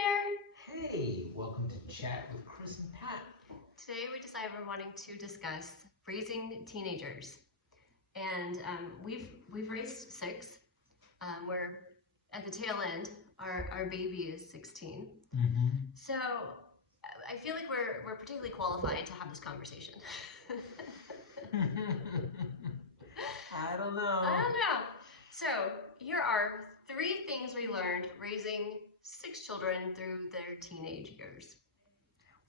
there! Hey, welcome to Chat with Chris and Pat. Today we decided we're wanting to discuss raising teenagers. And we've raised 6. We're at the tail end. Our baby is 16. Mm-hmm. So I feel like we're particularly qualified to have this conversation. I don't know. I don't know. So here are 3 things we learned raising 6 children through their teenage years.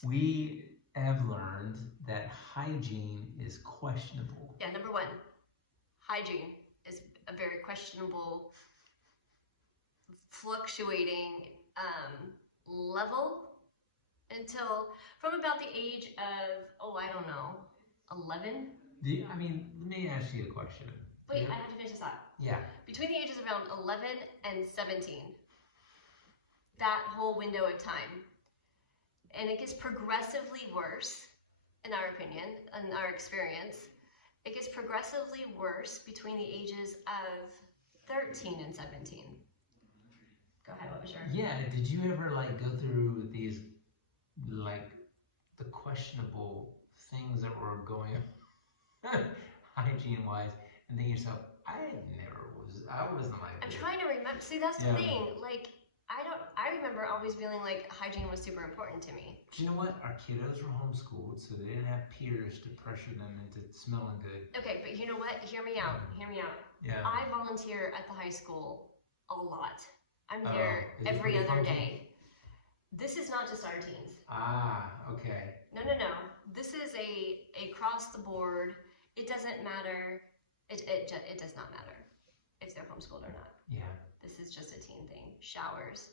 We have learned that hygiene is questionable. Yeah, number 1, hygiene is a very questionable, fluctuating level until from about the age of, I don't know, 11? Let me ask you a question. Wait, I have to finish this up. Yeah. Between the ages of around 11 and 17, that whole window of time. And it gets progressively worse, in our opinion, in our experience. It gets progressively worse between the ages of 13 and 17. Go ahead, what was your... Yeah, did you ever go through these, the questionable things that were going on hygiene-wise and think yourself, I wasn't like I'm this. trying to remember. See, that's the thing. I remember always feeling like hygiene was super important to me. Do you know what? Our kiddos were homeschooled, so they didn't have peers to pressure them into smelling good. Okay, but you know what? Hear me out. Yeah. I volunteer at the high school a lot. I'm there Is it every pretty other funky? day. This is not just our teens. Ah, okay. No. This is a across the board. It doesn't matter. It does not matter if they're homeschooled or not. Yeah. This is just a teen thing. Showers.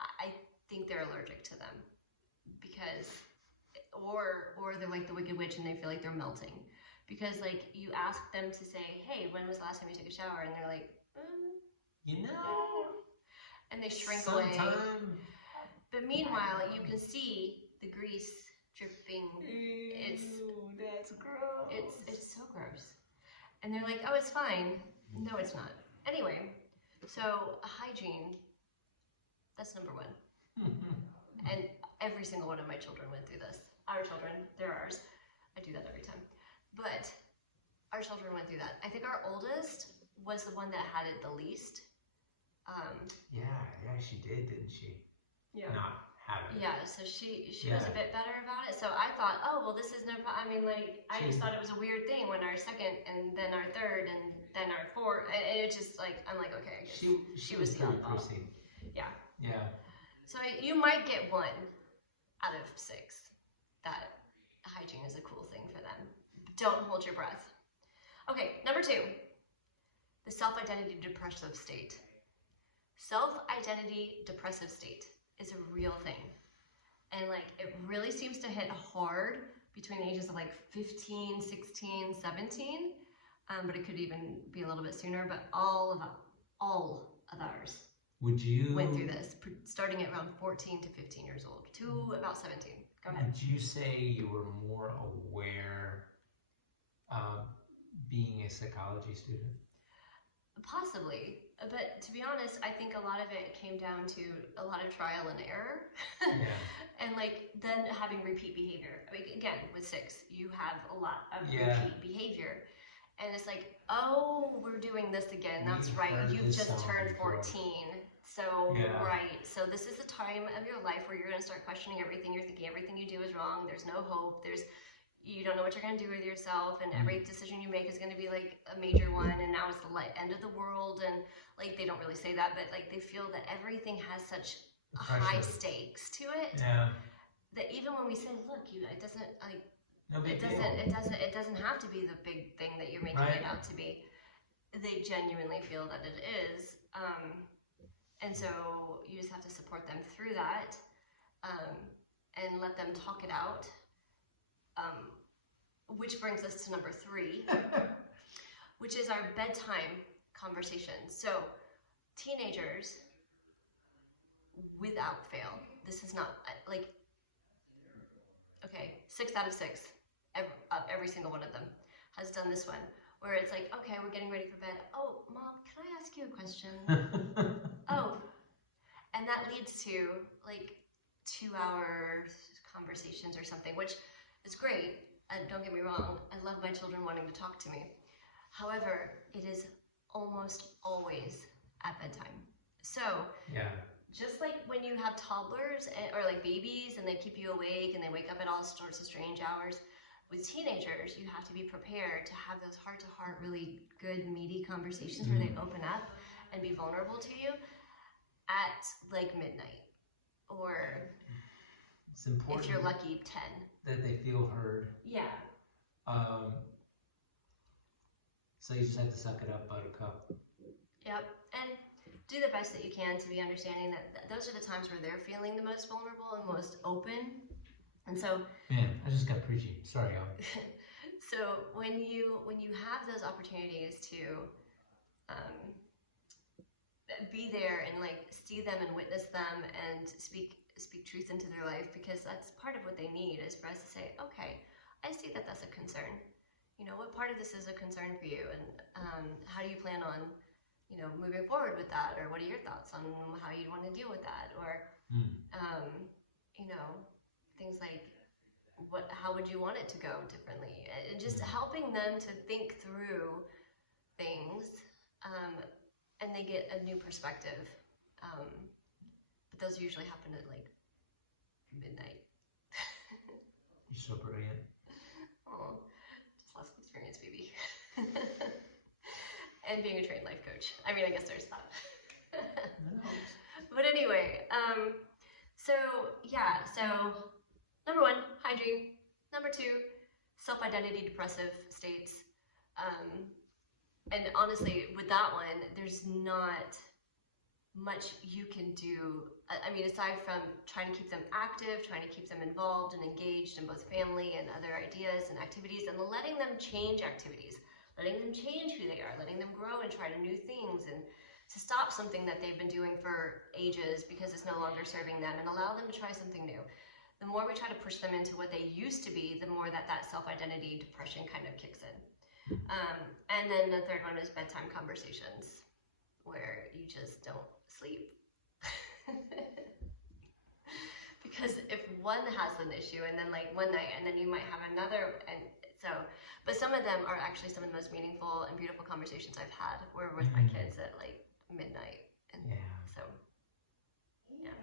I think they're allergic to them because, or they're like the Wicked Witch and they feel like they're melting because you ask them to say, hey, when was the last time you took a shower? And they're like, and they shrink away. But meanwhile, you can see the grease dripping. Ew, that's gross. It's so gross. And they're like, oh, it's fine. No, it's not. Anyway, so hygiene, that's number 1. And every single one of my children went through this. Our children, they're ours. I do that every time. But our children went through that. I think our oldest was the one that had it the least. Yeah, she did, didn't she? Yeah. Not have it. Yeah, so she was a bit better about it. So I thought, oh, well, this is no problem. I just thought it was a weird thing when our second and then our third and then our fourth. And it just I'm like, okay, I guess She was the pretty oddball. prissy. Yeah. Yeah. So you might get 1 out of 6 that hygiene is a cool thing for them. Don't hold your breath. Okay, number 2, the self-identity depressive state. Self-identity depressive state is a real thing. And it really seems to hit hard between the ages of 15, 16, 17. But it could even be a little bit sooner, but all of ours went through this, starting at around 14 to 15 years old to about 17. Go ahead. Would you say you were more aware being a psychology student? Possibly, but to be honest, I think a lot of it came down to a lot of trial and error. Yeah. And then having repeat behavior. Again, with 6, you have a lot of Yeah. repeat behavior. And it's oh, we're doing this again. That's We've right. heard You've this just song turned before. 14. So, Yeah. right. So this is the time of your life where you're going to start questioning everything. You're thinking everything you do is wrong. There's no hope. You don't know what you're going to do with yourself. And every decision you make is going to be a major one. And now it's the end of the world. And they don't really say that, but they feel that everything has such high stakes to it. Yeah. That even when we say, look, it doesn't No big deal. it doesn't have to be the big thing that you're making Right. it out to be. They genuinely feel that it is. And so you just have to support them through that and let them talk it out. Which brings us to number 3, which is our bedtime conversation. So teenagers, without fail, this is not 6 out of 6, every single one of them has done this one, where it's okay, we're getting ready for bed. Oh, Mom, can I ask you a question? Oh, and And that leads to like 2-hour conversations or something, which is great. Don't get me wrong, I love my children wanting to talk to me. However, it is almost always at bedtime. So, Yeah. just like when you have toddlers or like babies and they keep you awake and they wake up at all sorts of strange hours, with teenagers, you have to be prepared to have those heart-to-heart, really good, meaty conversations where they open up and be vulnerable to you at like midnight, or It's important if you're lucky, 10. that they feel heard. Yeah. So you just have to suck it up, buttercup. Yep. And do the best that you can to be understanding that those are the times where they're feeling the most vulnerable and most open. And so, Man, I just got preachy. Sorry, y'all. so when you have those opportunities to be there and like see them and witness them and speak truth into their life, because that's part of what they need, is for us to say, okay, I see that that's a concern. You know, what part of this is a concern for you, and how do you plan on, you know, moving forward with that, or what are your thoughts on how you want to deal with that, or you know, things like how would you want it to go differently, and just helping them to think through things, and they get a new perspective. But those usually happen at like midnight. You're so brilliant. Oh, just lots of experience, baby. And being a trained life coach. I mean, I guess there's that. But anyway, so yeah, so number 1, hygiene. Number 2, self-identity depressive states. And honestly, with that one, there's not much you can do. I mean, aside from trying to keep them active, trying to keep them involved and engaged in both family and other ideas and activities, and letting them change activities, letting them change who they are, letting them grow and try new things, and to stop something that they've been doing for ages because it's no longer serving them, and allow them to try something new. The more we try to push them into what they used to be, the more that self-identity depression kind of kicks in. And then the third one is bedtime conversations, where you just don't sleep. Because if one has an issue, and then like one night, and then you might have another, and so, but some of them are actually some of the most meaningful and beautiful conversations I've had were with my kids at like midnight. And so, yeah,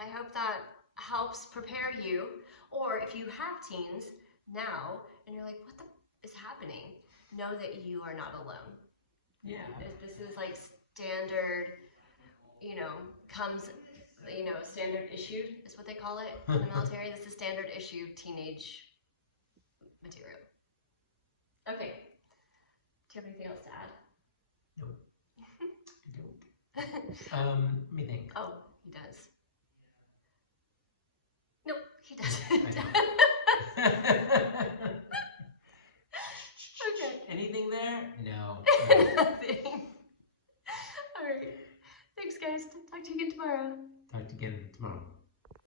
I hope that helps prepare you. Or if you have teens now, and you're like, what the is happening? Know that you are not alone. Yeah. This is like standard, you know, standard issue is what they call it in the military. This is standard issue teenage material. Okay. Do you have anything else to add? Nope. I don't. Let me think. Oh, he does. Nope, he doesn't. Okay. Anything there? No. Nothing. All right. Thanks, guys. Talk to you again tomorrow. Talk to you again.